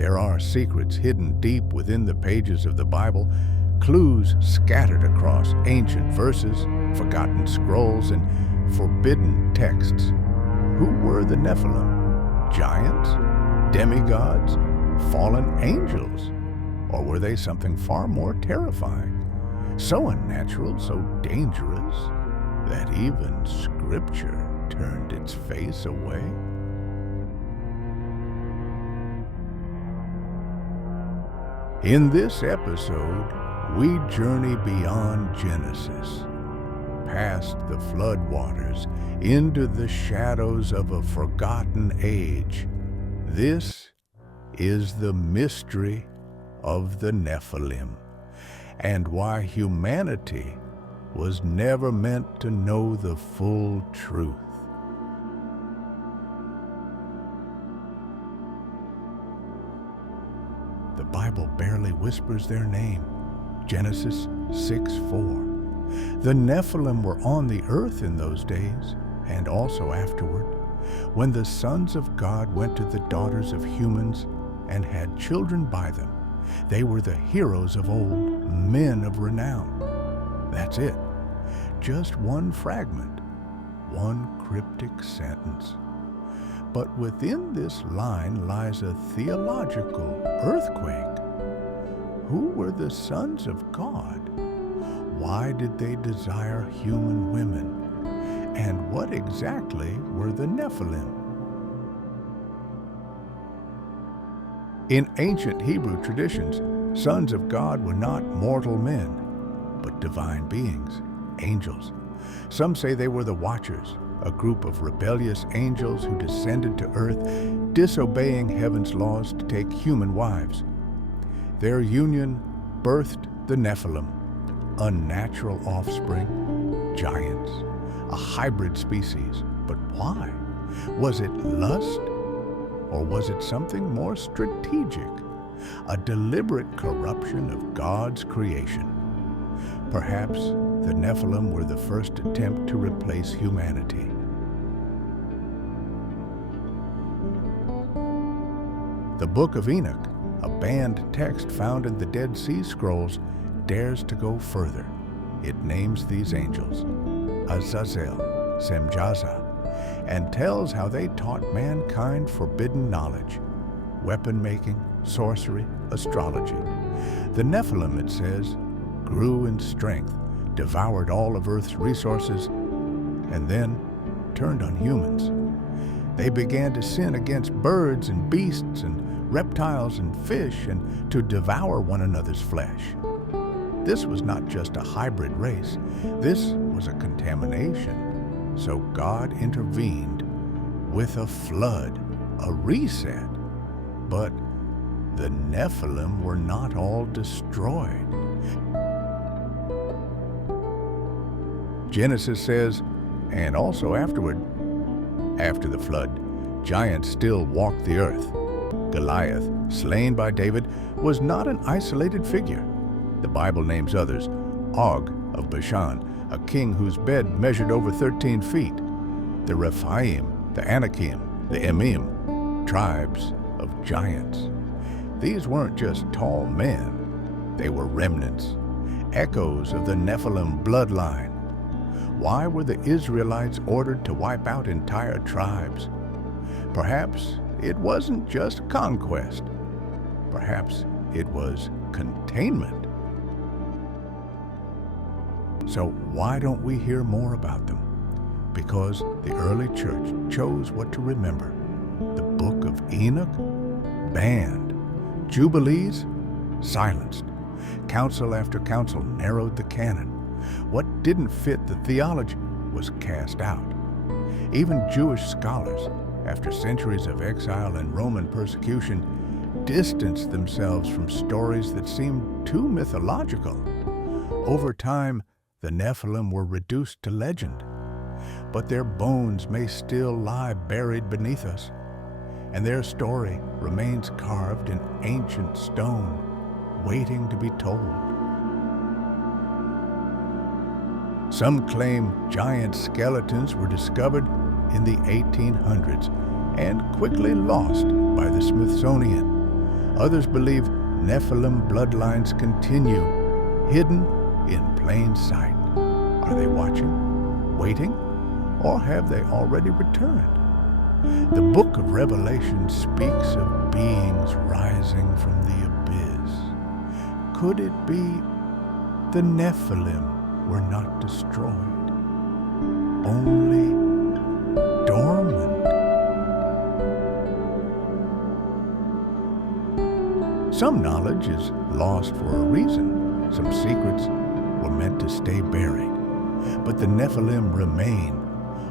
There are secrets hidden deep within the pages of the Bible, clues scattered across ancient verses, forgotten scrolls, and forbidden texts. Who were the Nephilim? Giants? Demigods? Fallen angels? Or were they something far more terrifying? So unnatural, so dangerous, that even Scripture turned its face away? In this episode, we journey beyond Genesis, past the floodwaters, into the shadows of a forgotten age. This is the mystery of the Nephilim, and why humanity was never meant to know the full truth. The Bible barely whispers their name. Genesis 6:4. The Nephilim were on the earth in those days, and also afterward, when the sons of God went to the daughters of humans and had children by them. They were the heroes of old, men of renown. That's it. Just one fragment, one cryptic sentence. But within this line lies a theological earthquake. Who were the sons of God? Why did they desire human women? And what exactly were the Nephilim? In ancient Hebrew traditions, sons of God were not mortal men, but divine beings, angels. Some say they were the Watchers, a group of rebellious angels who descended to earth, disobeying heaven's laws to take human wives. Their union birthed the Nephilim, unnatural offspring, giants, a hybrid species. But why? Was it lust? Or was it something more strategic, a deliberate corruption of God's creation? Perhaps the Nephilim were the first attempt to replace humanity. The Book of Enoch, a banned text found in the Dead Sea Scrolls, dares to go further. It names these angels Azazel, Semjaza, and tells how they taught mankind forbidden knowledge, weapon-making, sorcery, astrology. The Nephilim, it says, grew in strength, devoured all of Earth's resources, and then turned on humans. They began to sin against birds and beasts and reptiles and fish, and to devour one another's flesh. This was not just a hybrid race. This was a contamination. So God intervened with a flood, a reset. But the Nephilim were not all destroyed. Genesis says, and also afterward, after the flood, giants still walked the earth. Goliath, slain by David, was not an isolated figure. The Bible names others: Og of Bashan, a king whose bed measured over 13 feet; the Rephaim, the Anakim, the Emim, tribes of giants. These weren't just tall men, they were remnants, echoes of the Nephilim bloodline. Why were the Israelites ordered to wipe out entire tribes? Perhaps it wasn't just conquest. Perhaps it was containment. So why don't we hear more about them? Because the early church chose what to remember. The Book of Enoch? Banned. Jubilees? Silenced. Council after council narrowed the canon. What didn't fit the theology was cast out. Even Jewish scholars, after centuries of exile and Roman persecution, distanced themselves from stories that seemed too mythological. Over time, the Nephilim were reduced to legend, but their bones may still lie buried beneath us, and their story remains carved in ancient stone, waiting to be told. Some claim giant skeletons were discovered in the 1800s and quickly lost by the Smithsonian. Others believe Nephilim bloodlines continue, hidden in plain sight. Are they watching, waiting, or have they already returned? The book of Revelation speaks of beings rising from the abyss. Could it be the Nephilim were not destroyed, only dormant? Some knowledge is lost for a reason. Some secrets were meant to stay buried. But the Nephilim remain,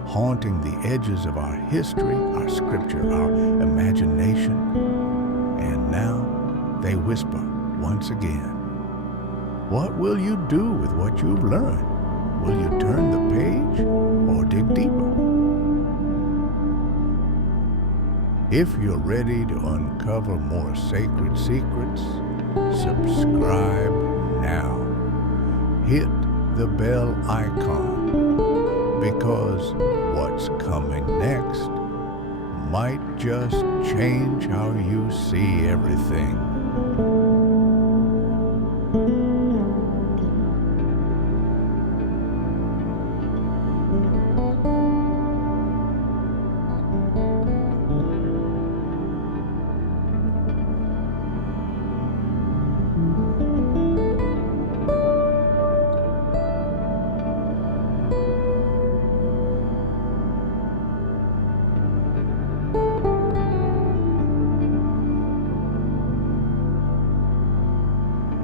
haunting the edges of our history, our scripture, our imagination. And now they whisper once again. What will you do with what you've learned? Will you turn the page or dig deeper? If you're ready to uncover more sacred secrets, subscribe now. Hit the bell icon, because what's coming next might just change how you see everything.